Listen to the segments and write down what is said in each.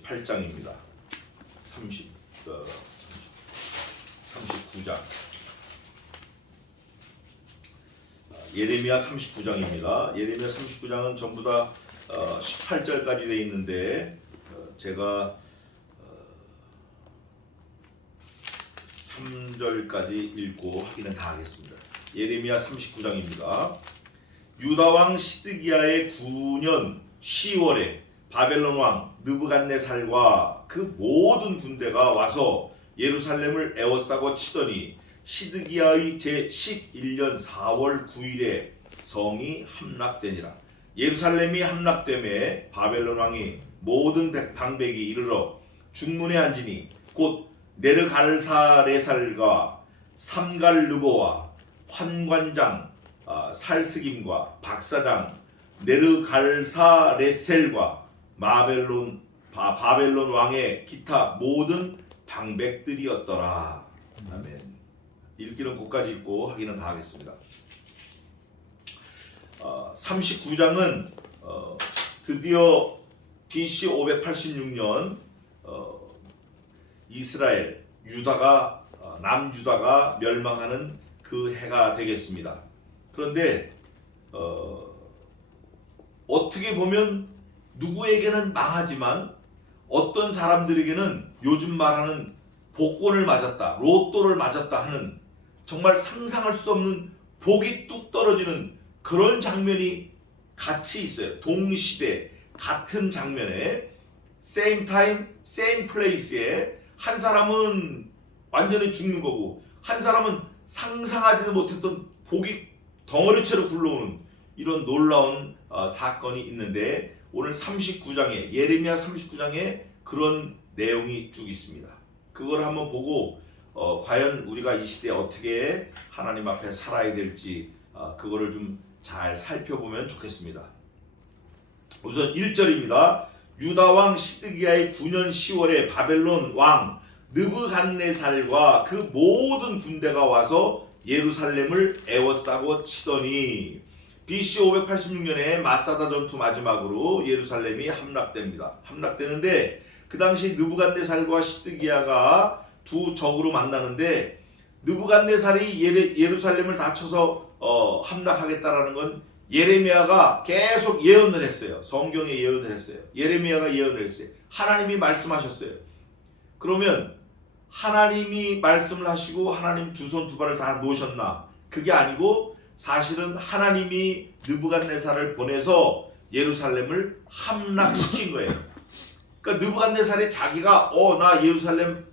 8장입니다. 39장. 예레미야 39장입니다. 예레미야 39장은 전부 다 18절까지 되어 있는데 제가 3절까지 읽고 확인은 다 하겠습니다. 예레미야 39장입니다. 유다왕 시드기야의 9년 10월에 바벨론 왕 느부갓네살과 그 모든 군대가 와서 예루살렘을 에워싸고 치더니 시드기야의 제11년 4월 9일에 성이 함락되니라. 예루살렘이 함락됨에 바벨론 왕이 모든 방백이 이르러 중문에 앉으니 곧 네르갈사레살과 삼갈르보와 환관장 살스김과 박사장 네르갈사레셀과 바벨론 왕의 기타 모든 방백들이었더라. 아멘. 읽기는 곧까지 읽고 확인은 다 하겠습니다. 39장은 드디어 BC 586년 이스라엘 유다가 남유다가 멸망하는 그 해가 되겠습니다. 그런데 어떻게 보면 누구에게는 망하지만 어떤 사람들에게는 요즘 말하는 복권을 맞았다, 로또를 맞았다 하는 정말 상상할 수 없는 복이 뚝 떨어지는 그런 장면이 같이 있어요. 동시대 같은 장면에 same time, same place에 한 사람은 완전히 죽는 거고 한 사람은 상상하지도 못했던 복이 덩어리채로 굴러오는 이런 놀라운 사건이 있는데 오늘 39장에 예레미야 39장에 그런 내용이 쭉 있습니다. 그걸 한번 보고 과연 우리가 이 시대에 어떻게 하나님 앞에 살아야 될지 그거를 좀 잘 살펴보면 좋겠습니다. 우선 1절입니다. 유다왕 시드기야의 9년 10월에 바벨론 왕 느부갓네살과 그 모든 군대가 와서 예루살렘을 에워싸고 치더니 BC 586년에 마사다 전투 마지막으로 예루살렘이 함락됩니다. 함락되는데 그 당시 느부갓네살과 시드기야가 두 적으로 만나는데 느부갓네살이 예루살렘을 다 쳐서 함락하겠다라는 건 예레미야가 계속 예언을 했어요. 성경에 예언을 했어요. 예레미야가 예언을 했어요. 하나님이 말씀하셨어요. 그러면 하나님이 말씀을 하시고 하나님 두 손 두 발을 다 놓으셨나? 그게 아니고 사실은 하나님이 느부갓네살을 보내서 예루살렘을 함락시킨 거예요. 그러니까 느부갓네살이 자기가 나 예루살렘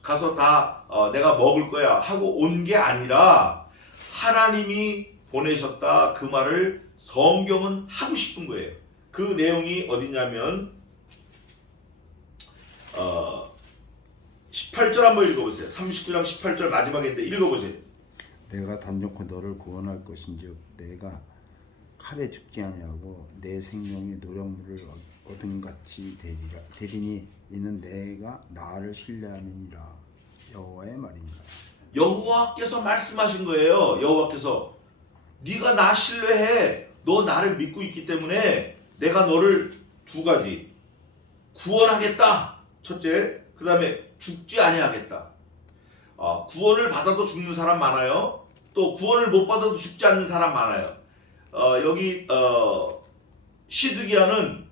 가서 다 내가 먹을 거야 하고 온 게 아니라 하나님이 보내셨다 그 말을 성경은 하고 싶은 거예요. 그 내용이 어디냐면 18절 한번 읽어보세요. 39장 18절 마지막인데 읽어보세요. 내가 단정코 너를 구원할 것인즉 내가 칼에 죽지 아니하고 내 생명의 노력물을 얻음같이 되리니 이는 내가 나를 신뢰함이니라. 여호와의 말이니라. 여호와께서 말씀하신 거예요. 여호와께서 네가 나 신뢰해. 너 나를 믿고 있기 때문에 내가 너를 두 가지 구원하겠다. 첫째, 그 다음에 죽지 아니하겠다. 구원을 받아도 죽는 사람 많아요. 또 구원을 못 받아도 죽지 않는 사람 많아요. 여기 시드기야는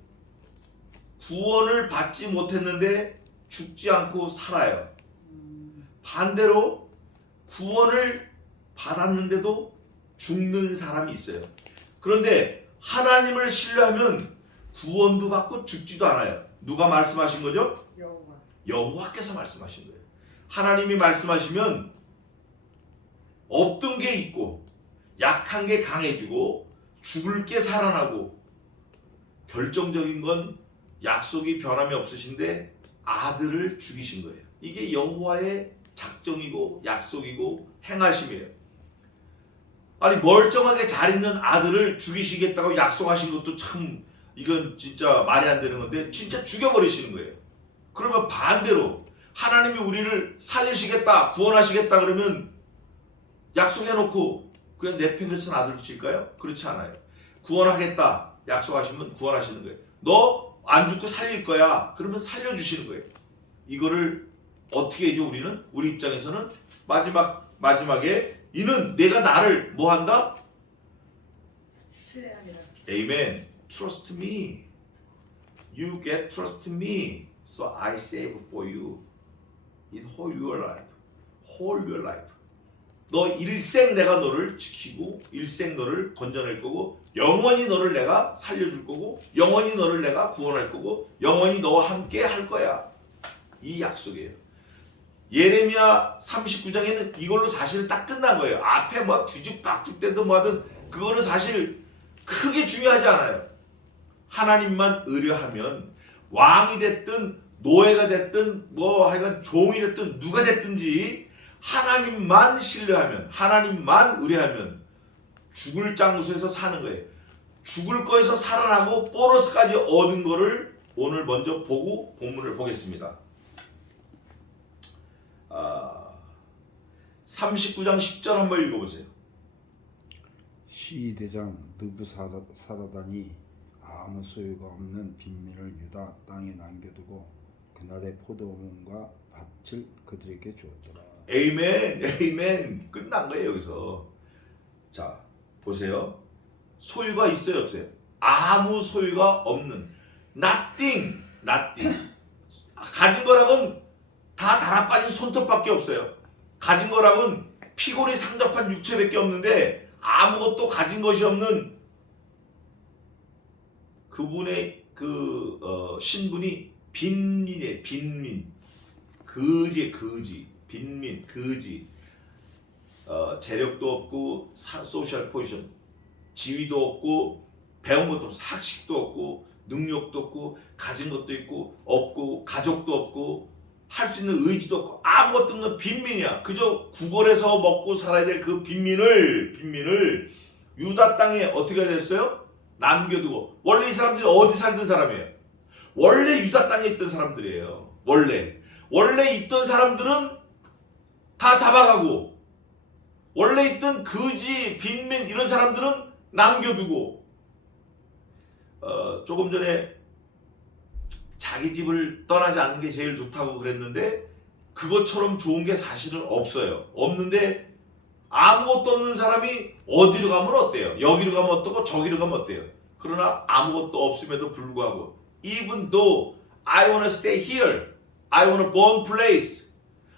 구원을 받지 못했는데 죽지 않고 살아요. 반대로 구원을 받았는데도 죽는 사람이 있어요. 그런데 하나님을 신뢰하면 구원도 받고 죽지도 않아요. 누가 말씀하신 거죠? 여호와께서 말씀하신 거예요. 하나님이 말씀하시면 없던 게 있고 약한 게 강해지고 죽을 게 살아나고 결정적인 건 약속이 변함이 없으신데 아들을 죽이신 거예요. 이게 여호와의 작정이고 약속이고 행하심이에요. 아니 멀쩡하게 잘 있는 아들을 죽이시겠다고 약속하신 것도 참 이건 진짜 말이 안 되는 건데 진짜 죽여버리시는 거예요. 그러면 반대로 하나님이 우리를 살리시겠다 구원하시겠다 그러면 약속해놓고 그냥 내팽개친 아들을 줄까요? 그렇지 않아요. 구원하겠다 약속하시면 구원하시는 거예요. 너 안 죽고 살릴 거야. 그러면 살려주시는 거예요. 이거를 어떻게 해죠? 우리 입장에서는 마지막에 이는 내가 나를 뭐 한다? 신뢰합니다. Amen. Trust me. You get trust me. So I save for you. In whole your life. Whole your life. 너 일생 내가 너를 지키고 일생 너를 건져낼 거고 영원히 너를 내가 살려줄 거고 영원히 너를 내가 구원할 거고 영원히 너와 함께 할 거야. 이 약속이에요. 예레미야 39장에는 이걸로 사실은 딱 끝난 거예요. 앞에 뭐 뒤죽박죽대든 뭐하든 그거는 사실 크게 중요하지 않아요. 하나님만 의뢰하면 왕이 됐든 노예가 됐든 뭐 하여간 종이 됐든 누가 됐든지 하나님만 신뢰하면 하나님만 의뢰하면 죽을 장소에서 사는 거예요. 죽을 거에서 살아나고 보너스까지 얻은 거를 오늘 먼저 보고 본문을 보겠습니다. 39장 10절 한번 읽어보세요. 시대장 느부사라단이 아무 소유가 없는 빈민을 유다 땅에 남겨두고 그날의 포도원과 밭을 그들에게 주었더라. 에이멘. 끝난 거예요 여기서. 자 보세요. 소유가 있어요 없어요? 아무 소유가 없는 nothing. 가진 거랑은 다 달아빠진 손톱밖에 없어요. 가진 거랑은 피골이 상접한 육체밖에 없는데 아무것도 가진 것이 없는 그분의 신분이 빈민이에요. 빈민. 거지. 빈민, 거지. 재력도 없고 소셜 포지션, 지위도 없고 배운 것도 없어. 학식도 없고 능력도 없고 가진 것도 있고 없고 가족도 없고 할 수 있는 의지도 없고 아무것도 없는 빈민이야. 그저 구걸해서 먹고 살아야 될 그 빈민을 유다 땅에 어떻게 됐어요? 남겨두고. 원래 이 사람들이 어디 살던 사람이에요? 원래 유다 땅에 있던 사람들이에요. 원래 있던 사람들은 다 잡아가고 원래 있던 거지, 빈민 이런 사람들은 남겨두고 조금 전에 자기 집을 떠나지 않는 게 제일 좋다고 그랬는데 그것처럼 좋은 게 사실은 없어요. 없는데 아무것도 없는 사람이 어디로 가면 어때요? 여기로 가면 어떻고 저기로 가면 어때요? 그러나 아무것도 없음에도 불구하고 even though I wanna stay here, I wanna born place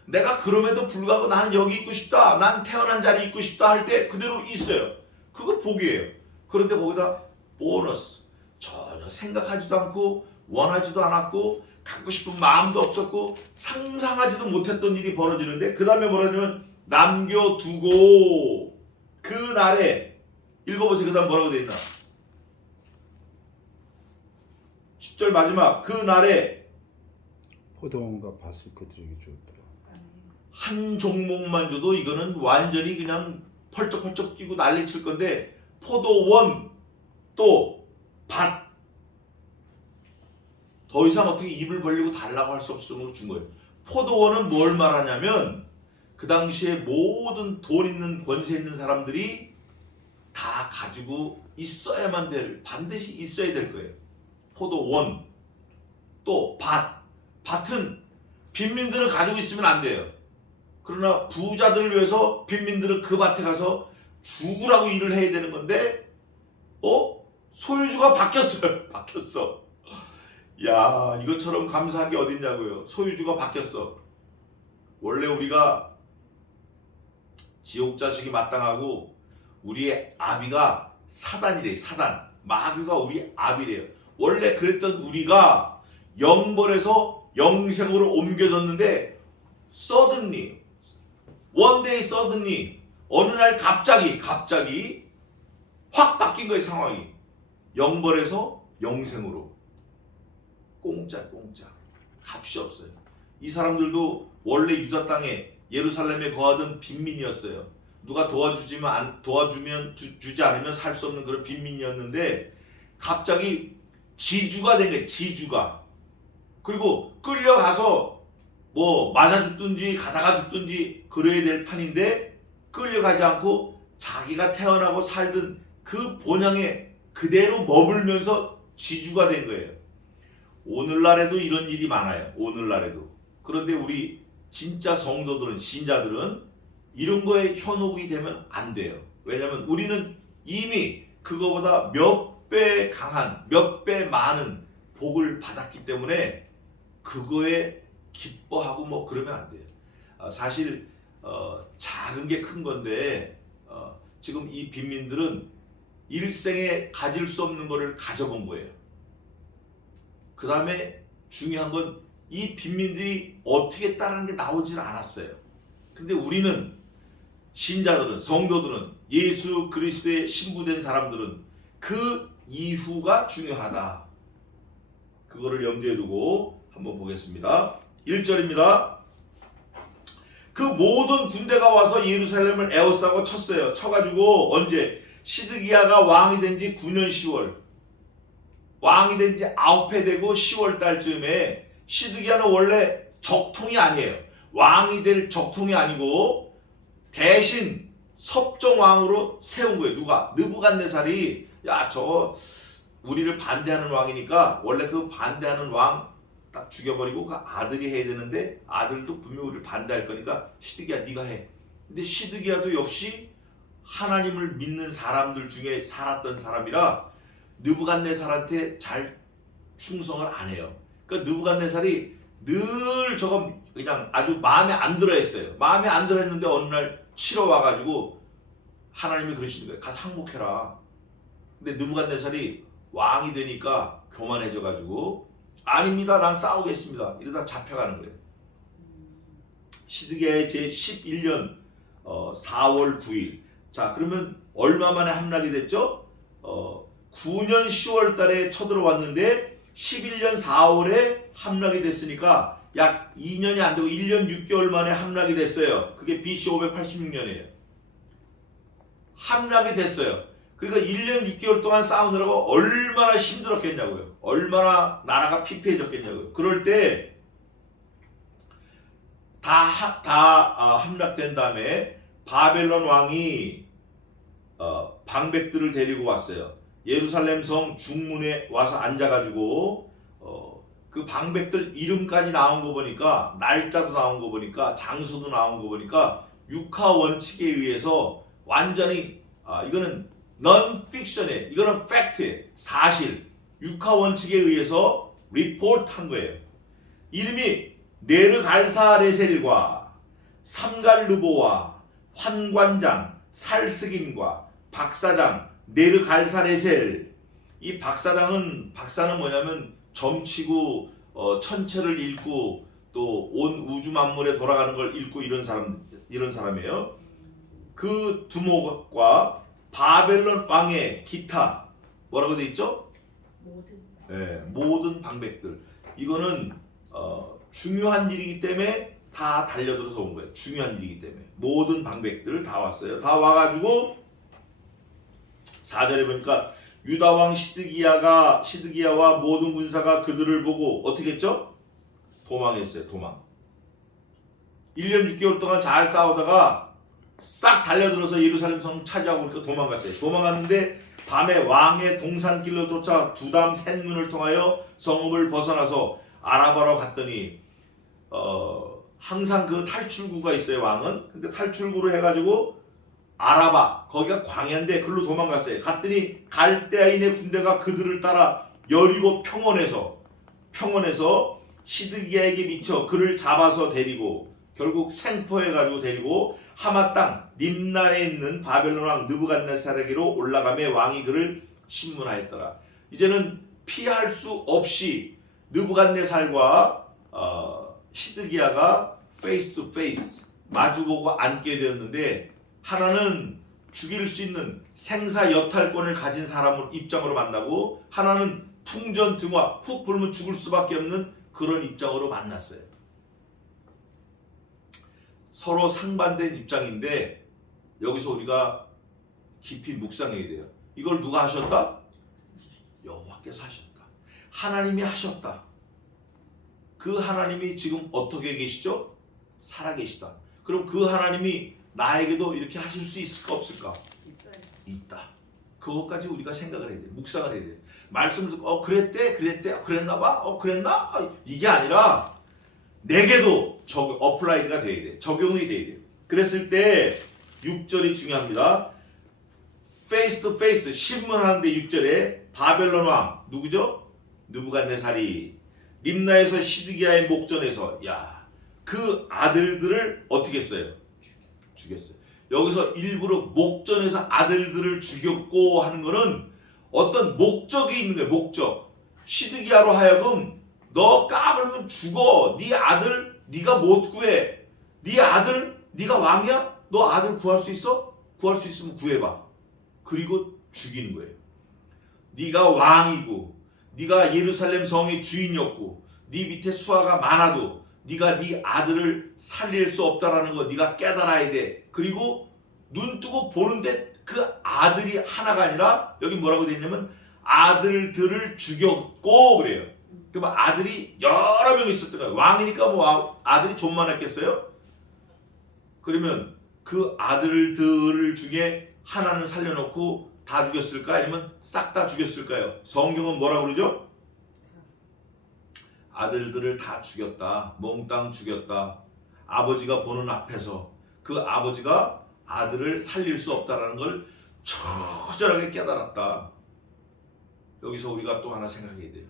내가 그럼에도 불구하고 나는 여기 있고 싶다. 난 태어난 자리에 있고 싶다 할 때 그대로 있어요. 그거 복이에요. 그런데 거기다 보너스 전혀 생각하지도 않고 원하지도 않았고 갖고 싶은 마음도 없었고 상상하지도 못했던 일이 벌어지는데 그 다음에 뭐라냐면 남겨두고 그 날에 읽어보세요. 그 다음 뭐라고 되어 있나? 10절 마지막 그 날에 포도원과 밭을 그들에게 주었더라. 한 종목만 줘도 이거는 완전히 그냥 펄쩍펄쩍 뛰고 난리칠 건데 포도원 또 밭 더 이상 어떻게 입을 벌리고 달라고 할 수 없을 정도로 준 거예요. 포도원은 뭘 말하냐면 그 당시에 모든 돈 있는 권세 있는 사람들이 다 가지고 있어야만 될 반드시 있어야 될 거예요. 포도원 또 밭은 빈민들은 가지고 있으면 안 돼요. 그러나 부자들을 위해서 빈민들은 그 밭에 가서 죽으라고 일을 해야 되는 건데 소유주가 바뀌었어. 야 이것처럼 감사한 게 어딨냐고요. 소유주가 바뀌었어. 원래 우리가 지옥 자식이 마땅하고 우리의 아비가 사단이래. 사단 마귀가 우리 아비래요. 원래 그랬던 우리가 영벌에서 영생으로 옮겨졌는데 suddenly one day suddenly 어느 날 갑자기 확 바뀐 거예요. 상황이 영벌에서 영생으로 공짜 값이 없어요. 이 사람들도 원래 유다 땅에 예루살렘에 거하던 빈민이었어요. 누가 도와주면 주지 않으면 살 수 없는 그런 빈민이었는데 갑자기 지주가 된 거예요. 지주가. 그리고 끌려가서 뭐 맞아 죽든지 가다가 죽든지 그래야 될 판인데 끌려가지 않고 자기가 태어나고 살던 그 본향에 그대로 머물면서 지주가 된 거예요. 오늘날에도 이런 일이 많아요. 오늘날에도. 그런데 우리 진짜 성도들은, 신자들은 이런 거에 현혹이 되면 안 돼요. 왜냐하면 우리는 이미 그거보다 몇 배 강한, 몇 배 많은 복을 받았기 때문에 그거에 기뻐하고 뭐 그러면 안 돼요. 사실 작은 게 큰 건데 지금 이 빈민들은 일생에 가질 수 없는 거를 가져본 거예요. 그 다음에 중요한 건 이 빈민들이 어떻게 따르는 게 나오질 않았어요. 근데 우리는, 신자들은, 성도들은, 예수 그리스도의 신부된 사람들은 그 이후가 중요하다. 그거를 염두에 두고 한번 보겠습니다. 1절입니다. 그 모든 군대가 와서 예루살렘을 에워싸고 쳤어요. 쳐가지고 언제? 시드기야가 왕이 된 지 9년 10월. 왕이 된 지 9회 되고 10월 달쯤에, 시드기야는 원래 적통이 아니에요. 왕이 될 적통이 아니고 대신 섭정왕으로 세운 거예요. 누가? 느부갓네살이, 야, 저 우리를 반대하는 왕이니까 원래 그 반대하는 왕 딱 죽여버리고 그 아들이 해야 되는데, 아들도 분명히 우리를 반대할 거니까 시드기야 네가 해. 근데 시드기야도 역시 하나님을 믿는 사람들 중에 살았던 사람이라 느부갓네살한테 잘 충성을 안 해요. 그러니까 느부갓네살이 늘 저거 그냥 아주 마음에 안 들어 했어요. 마음에 안 들어 했는데 어느 날 치러 와가지고 하나님이 그러시는 거예요. 가서 항복해라. 근데 느부갓네살이 왕이 되니까 교만해져가지고, 아닙니다, 난 싸우겠습니다, 이러다 잡혀가는 거예요. 시드기야의 제 11년 4월 9일. 자, 그러면 얼마 만에 함락이 됐죠? 9년 10월 달에 쳐들어왔는데 11년 4월에 함락이 됐으니까 약 2년이 안 되고 1년 6개월 만에 함락이 됐어요. 그게 BC 586년이에요. 함락이 됐어요. 그러니까 1년 6개월 동안 싸우느라고 얼마나 힘들었겠냐고요. 얼마나 나라가 피폐해졌겠냐고요. 그럴 때 다 함락된 다음에 바벨론 왕이 방백들을 데리고 왔어요. 예루살렘 성 중문에 와서 앉아가지고 그 방백들 이름까지 나온 거 보니까, 날짜도 나온 거 보니까, 장소도 나온 거 보니까 육하 원칙에 의해서 완전히 이거는 non-fiction에, 이거는 팩트에, 사실, 육하 원칙에 의해서 리포트한 거예요. 이름이 네르갈사레셀과 삼갈르보와 환관장 살스김과 박사장 네르갈사레셀. 이 박사는 뭐냐면 점치고 천체를 읽고 또 온 우주 만물에 돌아가는 걸 읽고 이런 사람이에요. 그 두목과 바벨론 왕의 기타, 뭐라고 돼 있죠? 모든 방백들. 이거는 중요한 일이기 때문에 다 달려들어서 온 거예요. 중요한 일이기 때문에 모든 방백들 다 왔어요. 다 와가지고 4절에 보니까 유다왕 시드기야와 모든 군사가 그들을 보고 어떻게 했죠? 도망했어요. 도망. 1년 6개월 동안 잘 싸우다가 싹 달려들어서 예루살렘 성 차지하고 그러니까 도망갔어요. 도망갔는데 밤에 왕의 동산길로 쫓아 두담 셋문을 통하여 성읍을 벗어나서 아라바로 갔더니 항상 그 탈출구가 있어요, 왕은. 근데 탈출구로 해가지고 아라바, 거기가 광야인데 글로 도망갔어요. 갔더니 갈대아인의 군대가 그들을 따라 여리고 평원에서 시드기야에게 미쳐 그를 잡아서 데리고, 결국 생포해가지고 데리고 하마 땅 림나에 있는 바벨론 왕 느부갓네살에게로 올라가며 왕이 그를 신문하였더라. 이제는 피할 수 없이 느부갓네살과 시드기야가 페이스 투 페이스 마주보고 앉게 되었는데, 하나는 죽일 수 있는 생사 여탈권을 가진 사람을 입장으로 만나고, 하나는 풍전등화, 훅 불면 죽을 수밖에 없는 그런 입장으로 만났어요. 서로 상반된 입장인데 여기서 우리가 깊이 묵상해야 돼요. 이걸 누가 하셨다? 여호와께서 하셨다. 하나님이 하셨다. 그 하나님이 지금 어떻게 계시죠? 살아계시다. 그럼 그 하나님이 나에게도 이렇게 하실 수 있을까 없을까? 있다. 그것까지 우리가 생각을 해야 돼. 묵상을 해야 돼. 말씀을 듣고 그랬대 그랬나봐 그랬나 이게 아니라 내게도 어플라이드가 돼야 돼. 적용이 돼야 돼. 그랬을 때 6절이 중요합니다. 페이스 투 페이스 신문하는데 6절에 바벨론 왕 누구죠? 느부갓네살이 림나에서 시드기야의 목전에서 그 아들들을 어떻게 했어요? 죽였어요. 여기서 일부러 목전에서 아들들을 죽였고 하는 거는 어떤 목적이 있는 거예요. 목적. 시드기야로 하여금 너 까불면 죽어. 네 아들 네가 못 구해. 네 아들 네가 왕이야? 너 아들 구할 수 있어? 구할 수 있으면 구해봐. 그리고 죽이는 거예요. 네가 왕이고 네가 예루살렘 성의 주인이었고 네 밑에 수하가 많아도 네가 네 아들을 살릴 수 없다라는 거 네가 깨달아야 돼. 그리고 눈 뜨고 보는데 그 아들이 하나가 아니라 여기 뭐라고 되어 있냐면 아들들을 죽였고 그래요. 그러면 아들이 여러 명 있었던 거예요. 왕이니까 뭐 아들이 좀 많았겠어요? 그러면 그 아들들 중에 하나는 살려놓고 다 죽였을까? 아니면 싹 다 죽였을까요? 성경은 뭐라고 그러죠? 아들들을 다 죽였다. 몽땅 죽였다. 아버지가 보는 앞에서 그 아버지가 아들을 살릴 수 없다라는 걸 처절하게 깨달았다. 여기서 우리가 또 하나 생각해야 돼요.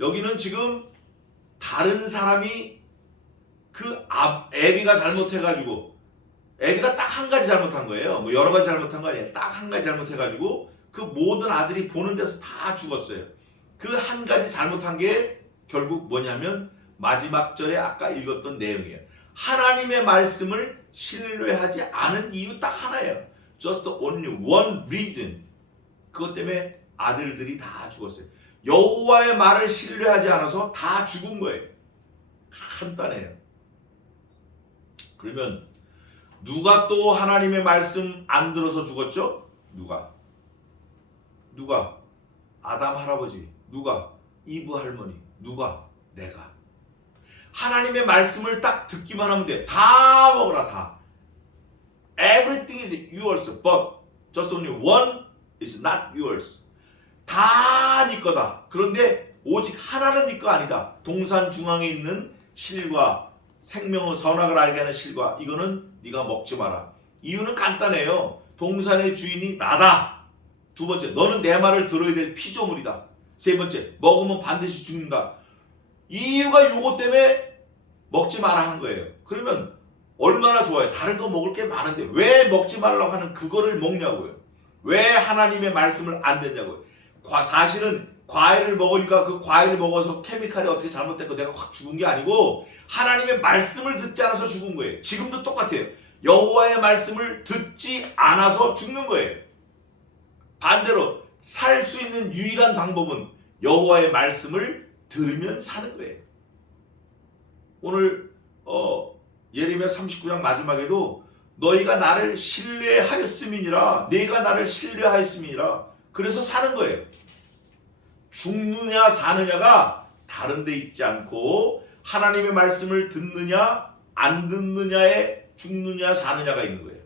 여기는 지금 다른 사람이 애비가 잘못해가지고 애비가 딱 한 가지 잘못한 거예요. 뭐 여러 가지 잘못한 거 아니에요. 딱 한 가지 잘못해가지고 그 모든 아들이 보는 데서 다 죽었어요. 그 한 가지 잘못한 게 결국 뭐냐면 마지막 절에 아까 읽었던 내용이에요. 하나님의 말씀을 신뢰하지 않은 이유 딱 하나예요. Just only one reason. 그것 때문에 아들들이 다 죽었어요. 여호와의 말을 신뢰하지 않아서 다 죽은 거예요. 간단해요. 그러면 누가 또 하나님의 말씀 안 들어서 죽었죠? 누가? 아담 할아버지. 누가? 이브 할머니. 누가? 내가. 하나님의 말씀을 딱 듣기만 하면 돼. 다 먹어라 다. Everything is yours, but just only one is not yours. 다 네 거다. 그런데 오직 하나는 네 거 아니다. 동산 중앙에 있는 실과 생명의 선악을 알게 하는 실과 이거는 네가 먹지 마라. 이유는 간단해요. 동산의 주인이 나다. 두 번째, 너는 내 말을 들어야 될 피조물이다. 세 번째, 먹으면 반드시 죽는다. 이유가 요거 때문에 먹지 마라 한 거예요. 그러면 얼마나 좋아요. 다른 거 먹을 게 많은데 왜 먹지 말라고 하는 그거를 먹냐고요. 왜 하나님의 말씀을 안 듣냐고요. 사실은 과일을 먹으니까 그 과일을 먹어서 케미칼이 어떻게 잘못됐고 내가 확 죽은 게 아니고 하나님의 말씀을 듣지 않아서 죽은 거예요. 지금도 똑같아요. 여호와의 말씀을 듣지 않아서 죽는 거예요. 반대로 살 수 있는 유일한 방법은 여호와의 말씀을 들으면 사는 거예요. 오늘 예레미야 39장 마지막에도 너희가 나를 신뢰하였음이니라 내가 나를 신뢰하였음이니라 그래서 사는 거예요. 죽느냐 사느냐가 다른 데 있지 않고 하나님의 말씀을 듣느냐 안 듣느냐에 죽느냐 사느냐가 있는 거예요.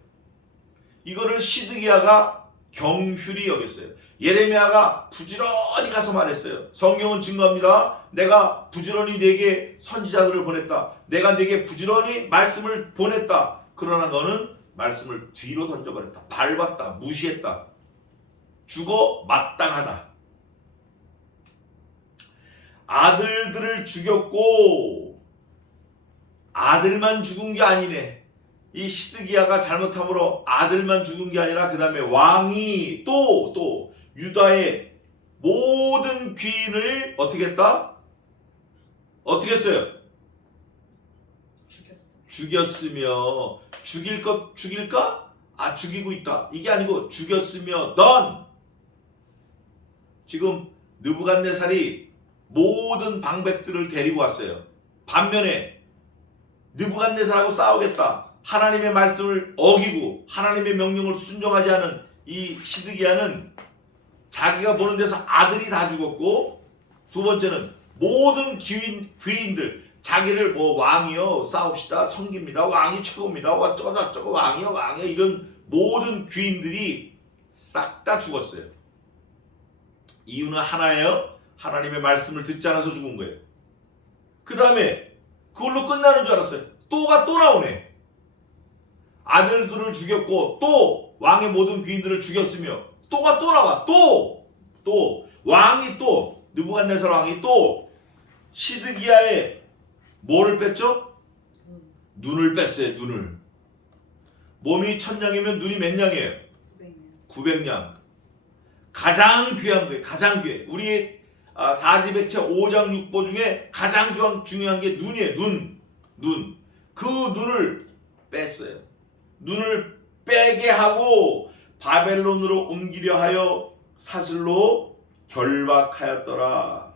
이거를 시드기야가 경휼히 여겼어요. 예레미야가 부지런히 가서 말했어요. 성경은 증거합니다. 내가 부지런히 네게 선지자들을 보냈다. 내가 네게 부지런히 말씀을 보냈다. 그러나 너는 말씀을 뒤로 던져버렸다. 밟았다. 무시했다. 죽어 마땅하다. 아들들을 죽였고 아들만 죽은 게 아니네. 이 시드기야가 잘못함으로 아들만 죽은 게 아니라 그 다음에 왕이 또 유다의 모든 귀인을 어떻게 했다? 어떻게 했어요? 죽였으며 죽일까? 죽이고 있다. 이게 아니고 죽였으며 넌 지금 느부갓네살이 모든 방백들을 데리고 왔어요. 반면에 느부갓네살하고 싸우겠다. 하나님의 말씀을 어기고 하나님의 명령을 순종하지 않은 이 시드기야는 자기가 보는 데서 아들이 다 죽었고 두 번째는 모든 귀인들 자기를 뭐 왕이요 싸웁시다 섬깁니다 왕이 최고입니다 어쩌고 왕이요 이런 모든 귀인들이 싹 다 죽었어요. 이유는 하나예요. 하나님의 말씀을 듣지 않아서 죽은 거예요. 그 다음에 그걸로 끝나는 줄 알았어요. 또가 또 나오네. 아들들을 죽였고 또 왕의 모든 귀인들을 죽였으며 또가 또 나와. 또 왕이 또 느부갓네살 왕이 또 시드기야의 뭐를 뺐죠? 눈을 뺐어요. 눈을. 몸이 1000냥이면 눈이 몇 냥이에요? 900냥. 가장 귀한 거예요. 가장 귀해. 우리의 사지백체 5장 6보 중에 가장 중요한 게 눈이에요. 눈. 그 눈을 뺐어요. 눈을 빼게 하고 바벨론으로 옮기려 하여 사슬로 결박하였더라.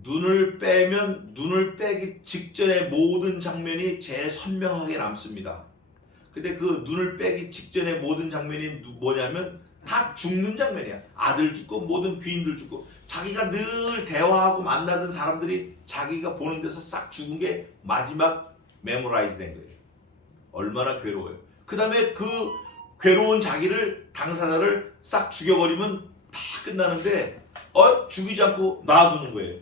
눈을 빼면 눈을 빼기 직전의 모든 장면이 제일 선명하게 남습니다. 근데 그 눈을 빼기 직전의 모든 장면이 뭐냐면 다 죽는 장면이야. 아들 죽고 모든 귀인들 죽고 자기가 늘 대화하고 만나던 사람들이 자기가 보는 데서 싹 죽은 게 마지막 메모라이즈 된 거예요. 얼마나 괴로워요. 그 다음에 그 괴로운 자기를 당사자를 싹 죽여버리면 다 끝나는데 죽이지 않고 놔두는 거예요.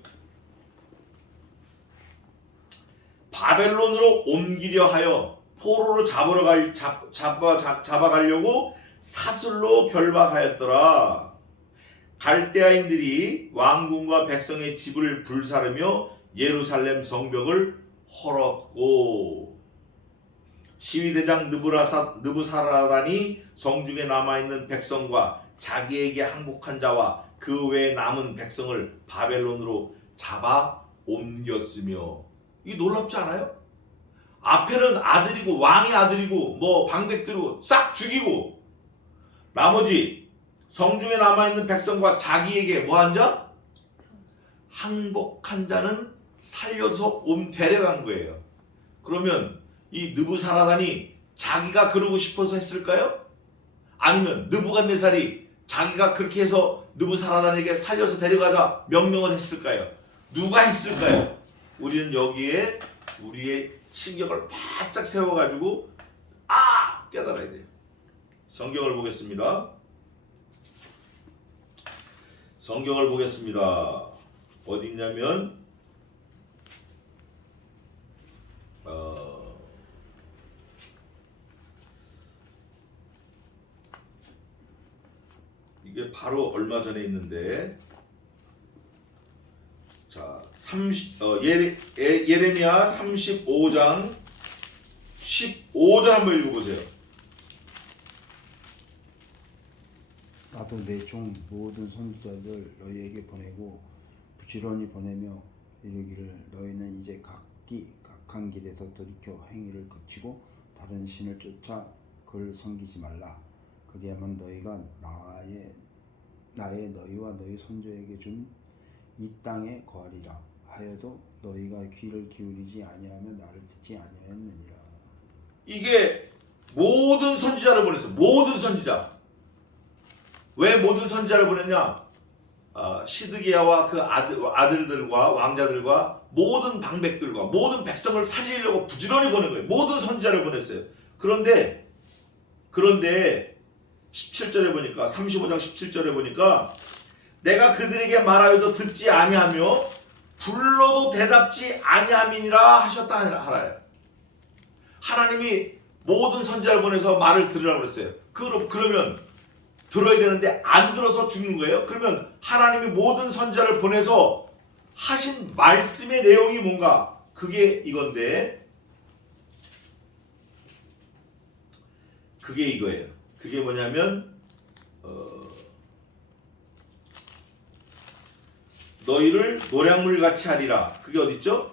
바벨론으로 옮기려 하여 포로로 잡아가려고 사슬로 결박하였더라. 갈대아인들이 왕궁과 백성의 집을 불사르며 예루살렘 성벽을 헐었고 시위대장 느부사라단이 성중에 남아있는 백성과 자기에게 항복한 자와 그 외에 남은 백성을 바벨론으로 잡아 옮겼으며. 이게 놀랍지 않아요? 앞에는 아들이고 왕의 아들이고 뭐 방백들이고 싹 죽이고 나머지 성중에 남아있는 백성과 자기에게 뭐한 자? 항복한 자는 살려서 데려간 거예요. 그러면 이 느부사라단이 자기가 그러고 싶어서 했을까요? 아니면 느부갓네살이 자기가 그렇게 해서 느부사라단에게 살려서 데려가자 명령을 했을까요? 누가 했을까요? 우리는 여기에 우리의 신경을 바짝 세워가지고 깨달아야 돼요. 성경을 보겠습니다. 어디 있냐면 이게 바로 얼마 전에 있는데 자, 예레미야 35장 15절 한번 읽어보세요. 나도 내 종 모든 선지자들 너희에게 보내고 부지런히 보내며 이르기를 너희는 이제 각기 각한 길에서 돌이켜 행위를 그치고 다른 신을 쫓아 그를 섬기지 말라. 그리하면 너희가 나의 너희와 너희 손자에게 준 이 땅에 거하리라 하여도 너희가 귀를 기울이지 아니하며 나를 듣지 아니하였느니라. 이게 모든 선지자를 보냈어. 모든 선지자. 왜 모든 선지자를 보냈냐? 시드기야와 그 아들들과 왕자들과 모든 방백들과 모든 백성을 살리려고 부지런히 보낸 거예요. 모든 선지자를 보냈어요. 그런데 17절에 보니까 35장 17절에 보니까 내가 그들에게 말하여도 듣지 아니하며 불러도 대답지 아니함이니라 하셨다 하라요. 하나님이 모든 선지자를 보내서 말을 들으라고 그랬어요. 그러면 들어야 되는데 안 들어서 죽는 거예요. 그러면 하나님이 모든 선지자를 보내서 하신 말씀의 내용이 뭔가? 그게 이건데 그게 이거예요. 그게 뭐냐면 너희를 노량물 같이 하리라. 그게 어디 있죠?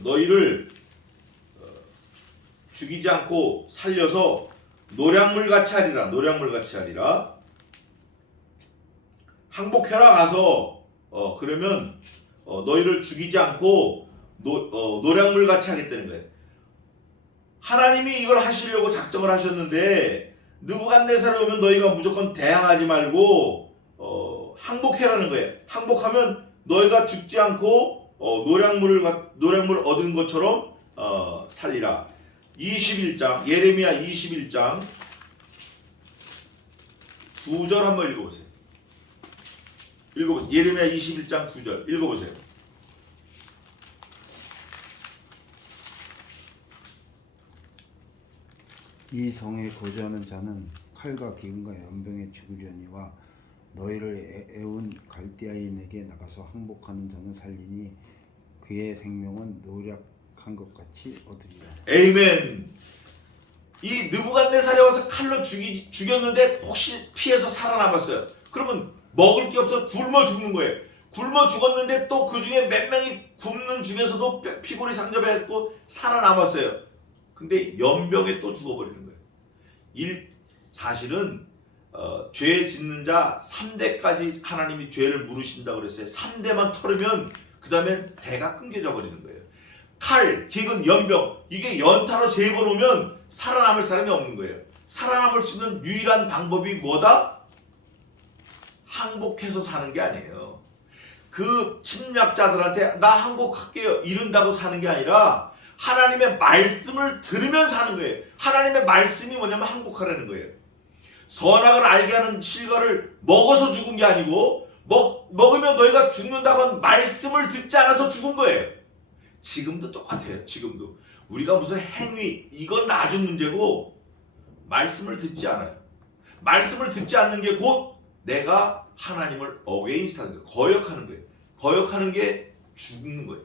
너희를 죽이지 않고 살려서 노량물 같이 하리라. 노량물 같이 하리라. 항복해라 가서 그러면 너희를 죽이지 않고 노량물 같이 하겠다는 거예요. 하나님이 이걸 하시려고 작정을 하셨는데 느부갓네살이 오면 너희가 무조건 대항하지 말고 항복해라는 거예요. 항복하면 너희가 죽지 않고 노량물 얻은 것처럼 살리라. 21장 예레미야 21장 9절 한번 읽어보세요. 예레미야 21장 9절 읽어보세요. 이 성에 거주하는 자는 칼과 기근과 연병에 죽으려니와 너희를 애운 갈대아인에게 나가서 항복하는 자는 살리니 그의 생명은 노력한 것 같이 얻으리라. 에이멘. 이 느부갓네살이 와서 칼로 죽였는데 혹시 피해서 살아남았어요. 그러면 먹을 게 없어 굶어 죽는 거예요. 굶어 죽었는데 또 그 중에 몇 명이 굶는 중에서도 피골이 상접했고 살아남았어요. 근데 연병에 또 죽어버리는 거예요. 사실은 죄 짓는 자 3대까지 하나님이 죄를 물으신다고 그랬어요. 3대만 털으면 그 다음에 대가 끊겨져 버리는 거예요. 칼, 기근, 연병 이게 연타로 3번 오면 살아남을 사람이 없는 거예요. 살아남을 수 있는 유일한 방법이 뭐다? 항복해서 사는 게 아니에요. 그 침략자들한테 나 항복할게요 이른다고 사는 게 아니라 하나님의 말씀을 들으면 사는 거예요. 하나님의 말씀이 뭐냐면 항복하라는 거예요. 선악을 알게 하는 실과를 먹어서 죽은 게 아니고 먹으면 너희가 죽는다고 한 말씀을 듣지 않아서 죽은 거예요. 지금도 똑같아요. 지금도 우리가 무슨 행위 이건 나중 문제고 말씀을 듣지 않아요. 말씀을 듣지 않는 게 곧 내가 하나님을 어게인스트하는 거예요. 거역하는 거예요. 거역하는 게 죽는 거예요.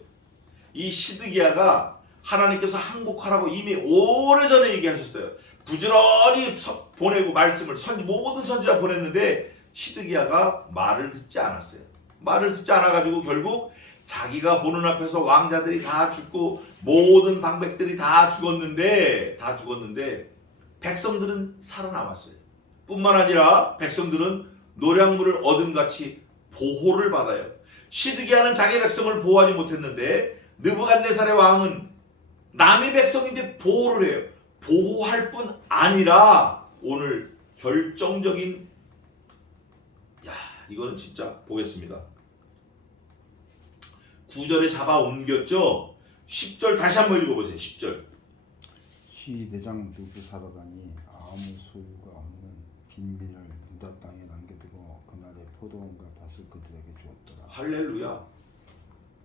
이 시드기야가 하나님께서 항복하라고 이미 오래전에 얘기하셨어요. 부지런히 보내고 말씀을 모든 선지자 보냈는데 시드기야가 말을 듣지 않았어요. 말을 듣지 않아가지고 결국 자기가 보는 앞에서 왕자들이 다 죽고 모든 방백들이 다 죽었는데 백성들은 살아남았어요. 뿐만 아니라 백성들은 노량물을 얻음같이 보호를 받아요. 시드기야는 자기 백성을 보호하지 못했는데 느부갓네살의 왕은 남의 백성인데 보호를 해요. 보호할 뿐 아니라 오늘 결정적인 이거는 진짜 보겠습니다. 9절에 잡아 옮겼죠. 10절 다시 한번 읽어보세요. 10절. 시대장 느부사라다니 아무 소유가 없는 빈민을 유다 땅에 남겨두고 그날에 포도원과 밭을 그들에게 주었더라. 할렐루야.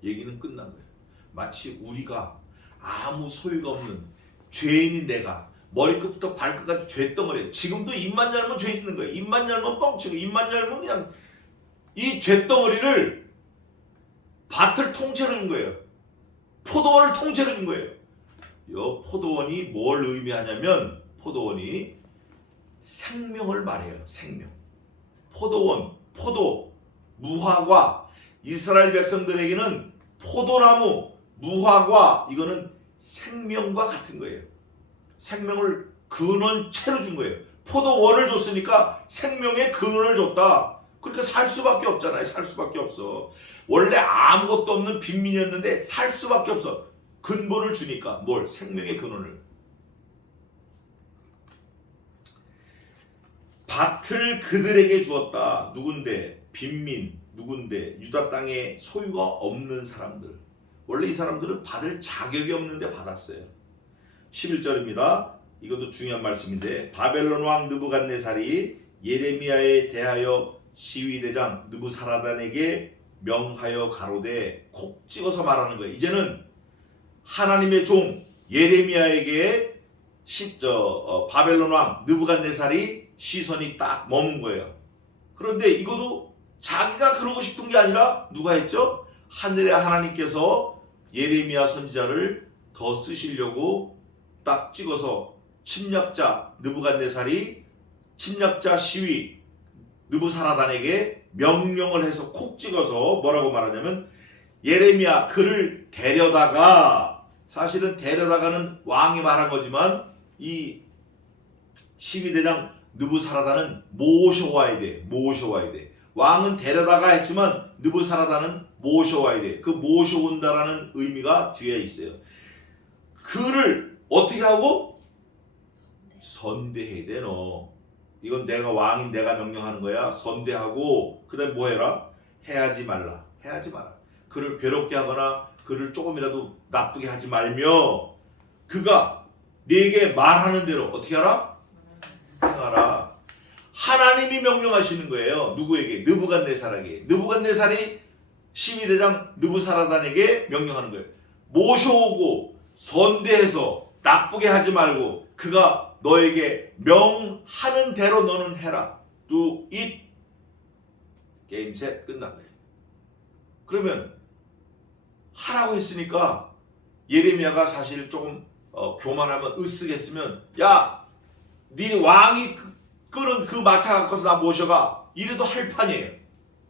얘기는 끝난 거예요. 마치 우리가 아무 소유가 없는 죄인인 내가 머리끝부터 발끝까지 죄덩어리예요. 지금도 입만 열면 죄 짓는 거예요. 입만 열면 뻥치고 입만 열면 그냥 이 죄덩어리를 밭을 통째로 준 거예요. 포도원을 통째로 준 거예요. 이 포도원이 뭘 의미하냐면 포도원이 생명을 말해요. 생명. 포도원, 포도, 무화과 이스라엘 백성들에게는 포도나무, 무화과 이거는 생명과 같은 거예요. 생명을 근원체로 준 거예요. 포도원을 줬으니까 생명의 근원을 줬다. 그러니까 살 수밖에 없잖아요. 살 수밖에 없어. 원래 아무것도 없는 빈민이었는데 살 수밖에 없어. 근본을 주니까 뭘? 생명의 근원을. 밭을 그들에게 주었다. 누군데? 빈민. 누군데? 유다 땅에 소유가 없는 사람들. 원래 이 사람들은 받을 자격이 없는데 받았어요. 11절입니다. 이것도 중요한 말씀인데 바벨론 왕 느부갓네살이 예레미야에 대하여 시위대장 느부사라단에게 명하여 가로되 콕 찍어서 말하는 거예요. 이제는 하나님의 종 예레미야에게 바벨론 왕 느부갓네살이 시선이 딱 머문 거예요. 그런데 이것도 자기가 그러고 싶은 게 아니라 누가 했죠? 하늘의 하나님께서 예레미야 선지자를 더 쓰시려고 딱 찍어서 침략자 느부갓네살이 침략자 시위 느부사라단에게 명령을 해서 콕 찍어서 뭐라고 말하냐면 예레미야 그를 데려다가 사실은 데려다가는 왕이 말한 거지만 이 시위대장 느부사라단은 모셔와야 돼. 모셔와야 돼. 왕은 데려다가 했지만 느부사라단은 모셔와야 돼. 그 모셔온다라는 의미가 뒤에 있어요. 그를 어떻게 하고? 선대해야 돼. 너 이건 내가 왕인 내가 명령하는 거야. 선대하고 그 다음에 뭐 해라? 해하지 말라. 해하지 마라. 그를 괴롭게 하거나 그를 조금이라도 나쁘게 하지 말며 그가 네게 말하는 대로 어떻게 하라? 행하라. 하나님이 명령하시는 거예요. 누구에게? 느부갓네살에게. 느부갓네살이 시위대장 느부사라단에게 명령하는 거예요. 모셔오고 선대해서 나쁘게 하지 말고 그가 너에게 명하는 대로 너는 해라. Do it. 게임 셋 끝난 거예요. 그러면 하라고 했으니까 예레미야가 사실 조금 교만하면 으쓱했으면 야, 네 왕이 끄는 그 마차 갖고서 나 모셔가 이래도 할 판이에요.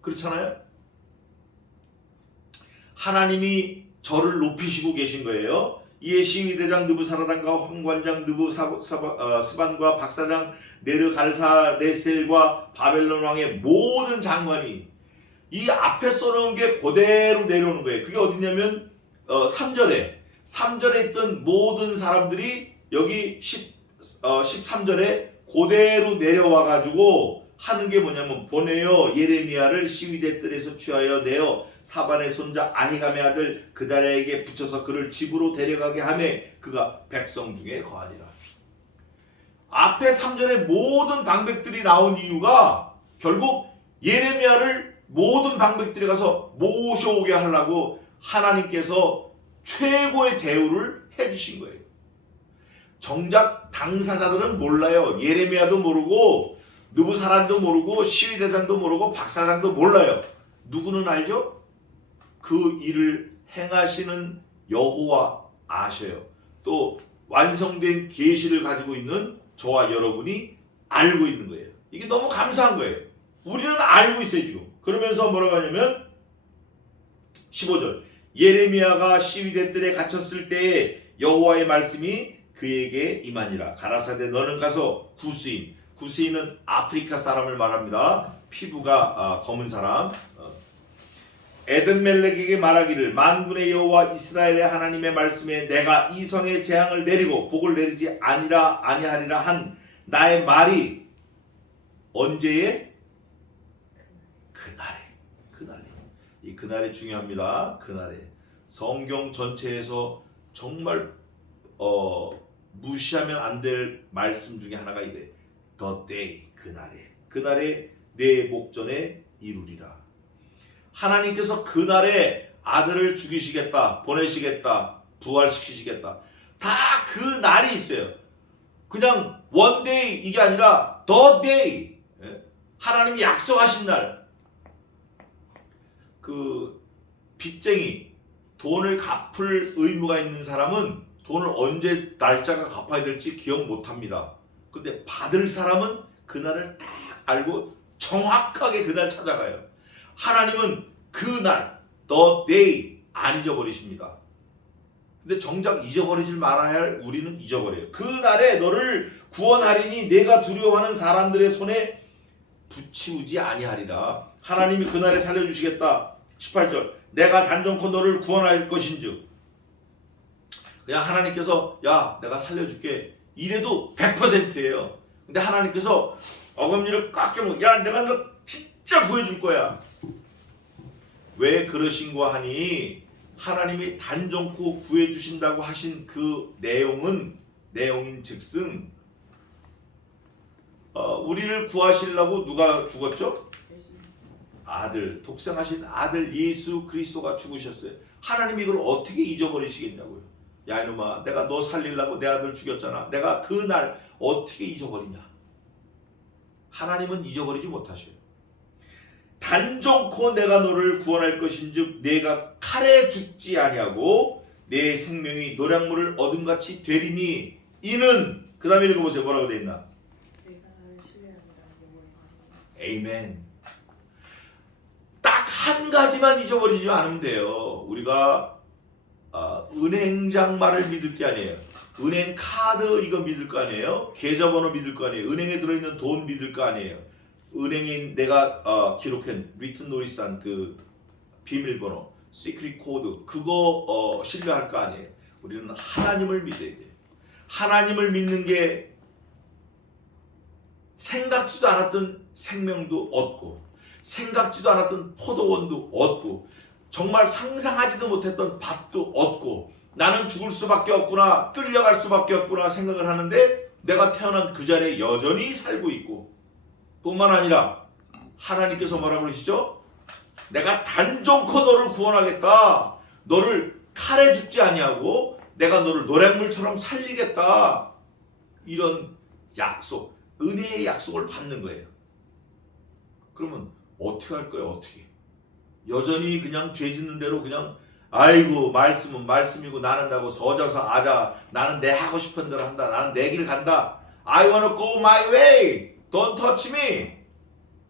그렇잖아요? 하나님이 저를 높이시고 계신 거예요. 이에 시위대장 느부사라단과 황관장 스반과 박사장 네르갈사레셀과 바벨론 왕의 모든 장관이 이 앞에 써놓은 게 그대로 내려오는 거예요. 그게 어디냐면 3절에 있던 모든 사람들이 여기 13절에 그대로 내려와 가지고 하는 게 뭐냐면 보내어 예레미야를 시위대 뜰에서 취하여 내어 사반의 손자 아히감의 아들 그다랴에게 붙여서 그를 집으로 데려가게 하매 그가 백성 중에 거하니라. 앞에 3절에 모든 방백들이 나온 이유가 결국 예레미야를 모든 방백들이 가서 모셔오게 하려고 하나님께서 최고의 대우를 해주신 거예요. 정작 당사자들은 몰라요. 예레미야도 모르고 느부사란도 모르고 시위대장도 모르고 박사장도 몰라요. 누구는 알죠? 그 일을 행하시는 여호와 아셔요. 또 완성된 계시를 가지고 있는 저와 여러분이 알고 있는 거예요. 이게 너무 감사한 거예요. 우리는 알고 있어요 지금. 그러면서 뭐라고 하냐면 15절 예레미야가 시위대 뜰에 갇혔을 때에 여호와의 말씀이 그에게 임하니라. 가라사대 너는 가서 구스인은 아프리카 사람을 말합니다. 피부가 검은 사람. 에든멜렉에게 말하기를 만군의 여호와 이스라엘의 하나님의 말씀에 내가 이 성에 재앙을 내리고 복을 내리지 아니하리라 한 나의 말이 언제에? 그날에. 이 그날이 중요합니다. 그날에. 성경 전체에서 정말 무시하면 안 될 말씀 중에 하나가 이래. The day. 그날에 내 목전에 이루리라. 하나님께서 그날에 아들을 죽이시겠다, 보내시겠다, 부활시키시겠다. 다 그 날이 있어요. 그냥 one day 이게 아니라 the day. 하나님이 약속하신 날. 그 빚쟁이, 돈을 갚을 의무가 있는 사람은 돈을 언제 날짜가 갚아야 될지 기억 못합니다. 근데 받을 사람은 그날을 딱 알고 정확하게 그날 찾아가요. 하나님은 그날, the day 안 잊어버리십니다. 근데 정작 잊어버리질 말아야 할 우리는 잊어버려요. 그날에 너를 구원하리니 내가 두려워하는 사람들의 손에 붙이우지 아니하리라. 하나님이 그날에 살려주시겠다. 18절 내가 단정코 너를 구원할 것인즉 그냥 하나님께서 야 내가 살려줄게 이래도 100%예요. 근데 하나님께서 어금니를 꽉 깨물고 야 내가 너 진짜 구해줄 거야. 왜 그러신가 하니 하나님이 단정코 구해주신다고 하신 그 내용인 즉슨 우리를 구하시려고 누가 죽었죠? 아들, 독생하신 아들 예수 그리스도가 죽으셨어요. 하나님이 이걸 어떻게 잊어버리시겠냐고요. 야 이놈아 내가 너 살리려고 내 아들 죽였잖아. 내가 그날 어떻게 잊어버리냐. 하나님은 잊어버리지 못하셔요. 단정코 내가 너를 구원할 것인즉 내가 칼에 죽지 아니하고 내 생명이 노량물을 어둠같이 되리니 이는 그 다음에 읽어보세요. 뭐라고 돼 있나? 에이멘. 딱 한 가지만 잊어버리지 않으면 돼요. 우리가 은행장 말을 믿을 게 아니에요. 은행 카드 이거 믿을 거 아니에요. 계좌번호 믿을 거 아니에요. 은행에 들어있는 돈 믿을 거 아니에요. 은행인 내가 기록한 리튼 노리스한 그 비밀번호, 시크릿 코드 그거 신뢰할 거 아니에요. 우리는 하나님을 믿어야 돼요. 하나님을 믿는 게 생각지도 않았던 생명도 얻고 생각지도 않았던 포도원도 얻고 정말 상상하지도 못했던 밭도 얻고 나는 죽을 수밖에 없구나, 끌려갈 수밖에 없구나 생각을 하는데 내가 태어난 그 자리에 여전히 살고 있고, 뿐만 아니라 하나님께서 뭐라 그러시죠? 내가 단종코 너를 구원하겠다. 너를 칼에 죽지 아니하고 내가 너를 노랫물처럼 살리겠다. 이런 약속, 은혜의 약속을 받는 거예요. 그러면 어떻게 할 거예요? 어떻게? 여전히 그냥 죄 짓는 대로 그냥 아이고 말씀은 말씀이고 나는 나고 서져서 아자, 나는 내 하고 싶은 대로 한다, 나는 내 길 간다, I wanna go my way, don't touch me,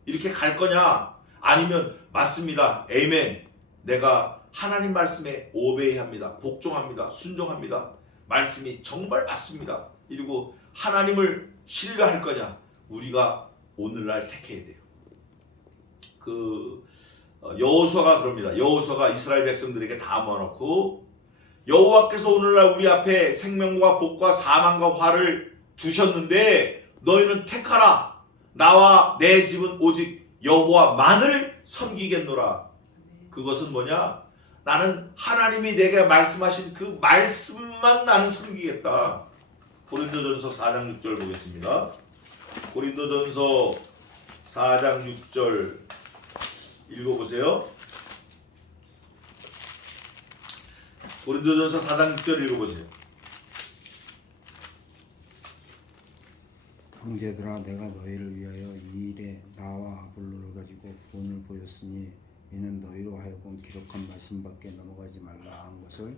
이렇게 갈 거냐? 아니면 맞습니다, 에이멘, 내가 하나님 말씀에 오베이합니다, 복종합니다, 순종합니다, 말씀이 정말 맞습니다, 이러고 하나님을 신뢰할 거냐? 우리가 오늘날 택해야 돼요. 여호수아가 그럽니다. 여호수아가 이스라엘 백성들에게 다 모아놓고 여호와께서 오늘날 우리 앞에 생명과 복과 사망과 화를 두셨는데 너희는 택하라. 나와 내 집은 오직 여호와만을 섬기겠노라. 그것은 뭐냐? 나는 하나님이 내게 말씀하신 그 말씀만 나는 섬기겠다. 고린도전서 4장 6절 보겠습니다. 고린도전서 4장 6절 읽어보세요. 고린도전서 4장 6절 읽어보세요. 형제들아, 내가 너희를 위하여 이 일에 나와 아볼로를 가지고 본을 보였으니 이는 너희로 하여금 기록한 말씀밖에 넘어가지 말라 한 것을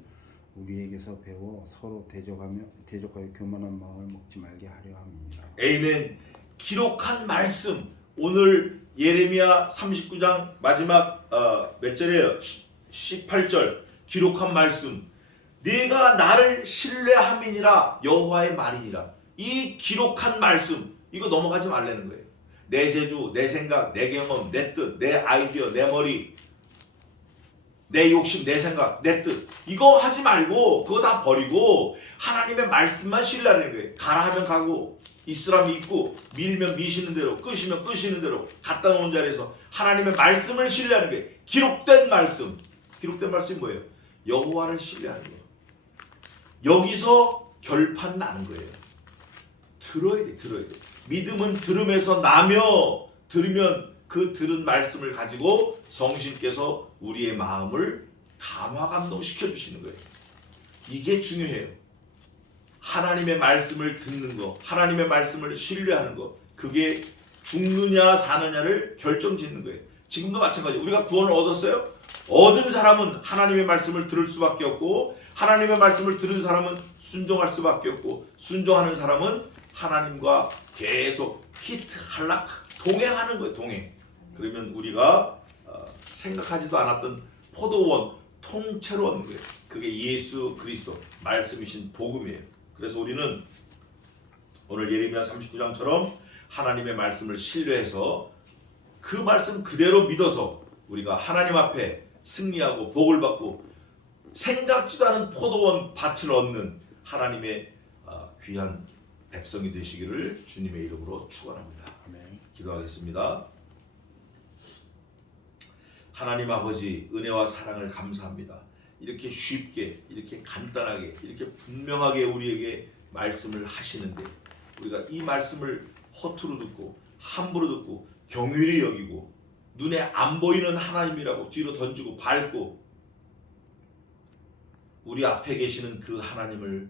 우리에게서 배워 서로 대적하여 교만한 마음을 먹지 말게 하려 함이니라. 에이멘. 기록한 말씀, 오늘 예레미야 39장 마지막 몇 절이에요? 18절. 기록한 말씀, 네가 나를 신뢰함이니라 여호와의 말이니라. 이 기록한 말씀, 이거 넘어가지 말라는 거예요. 내 재주, 내 생각, 내 경험, 내 뜻, 내 아이디어, 내 머리, 내 욕심, 내 생각, 내 뜻, 이거 하지 말고 그거 다 버리고 하나님의 말씀만 신뢰하는 거예요. 가라 하면 가고, 있으라면 있고, 밀면 미시는 대로, 끄시면 끄시는 대로 갖다 놓은 자리에서 하나님의 말씀을 신뢰하는 거예요. 기록된 말씀. 기록된 말씀이 뭐예요? 여호와를 신뢰하는 거예요. 여기서 결판 나는 거예요. 들어야 돼, 들어야 돼. 믿음은 들음에서 나며, 들으면 그 들은 말씀을 가지고 성신께서 우리의 마음을 감화 감동시켜 주시는 거예요. 이게 중요해요. 하나님의 말씀을 듣는 거, 하나님의 말씀을 신뢰하는 거, 그게 죽느냐 사느냐를 결정짓는 거예요. 지금도 마찬가지예요. 우리가 구원을 얻었어요? 얻은 사람은 하나님의 말씀을 들을 수밖에 없고, 하나님의 말씀을 들은 사람은 순종할 수밖에 없고, 순종하는 사람은 하나님과 계속 히트 할락 동행하는 거예요. 동행. 그러면 우리가 생각하지도 않았던 포도원 통째로 얻는 거예요. 그게 예수 그리스도 말씀이신 복음이에요. 그래서 우리는 오늘 예레미야 39장처럼 하나님의 말씀을 신뢰해서 그 말씀 그대로 믿어서 우리가 하나님 앞에 승리하고 복을 받고 생각지도 않은 포도원 밭을 얻는 하나님의 귀한 백성이 되시기를 주님의 이름으로 축원합니다. 아멘. 기도하겠습니다. 하나님 아버지, 은혜와 사랑을 감사합니다. 이렇게 쉽게, 이렇게 간단하게, 이렇게 분명하게 우리에게 말씀을 하시는데 우리가 이 말씀을 허투루 듣고 함부로 듣고 경휼히 여기고 눈에 안 보이는 하나님이라고 뒤로 던지고 밟고 우리 앞에 계시는 그 하나님을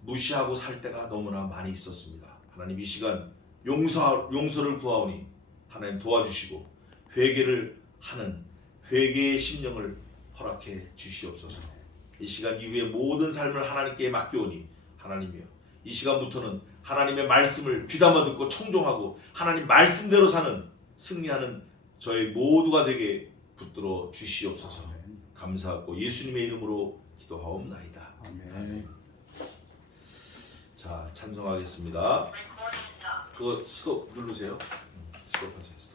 무시하고 살 때가 너무나 많이 있었습니다. 하나님, 이 시간 용서를 구하오니 하나님 도와주시고 회개를 하는 회개의 심령을 허락해 주시옵소서. 이 시간 이후에 모든 삶을 하나님께 맡겨오니 하나님이여, 이 시간부터는 하나님의 말씀을 귀담아 듣고 청종하고 하나님 말씀대로 사는 승리하는 저희 모두가 되게 붙들어 주시옵소서. 감사하고 예수님의 이름으로 기도하옵나이다. 아멘. 자, 찬송하겠습니다. 그거 스톱 누르세요. 스톱하세요.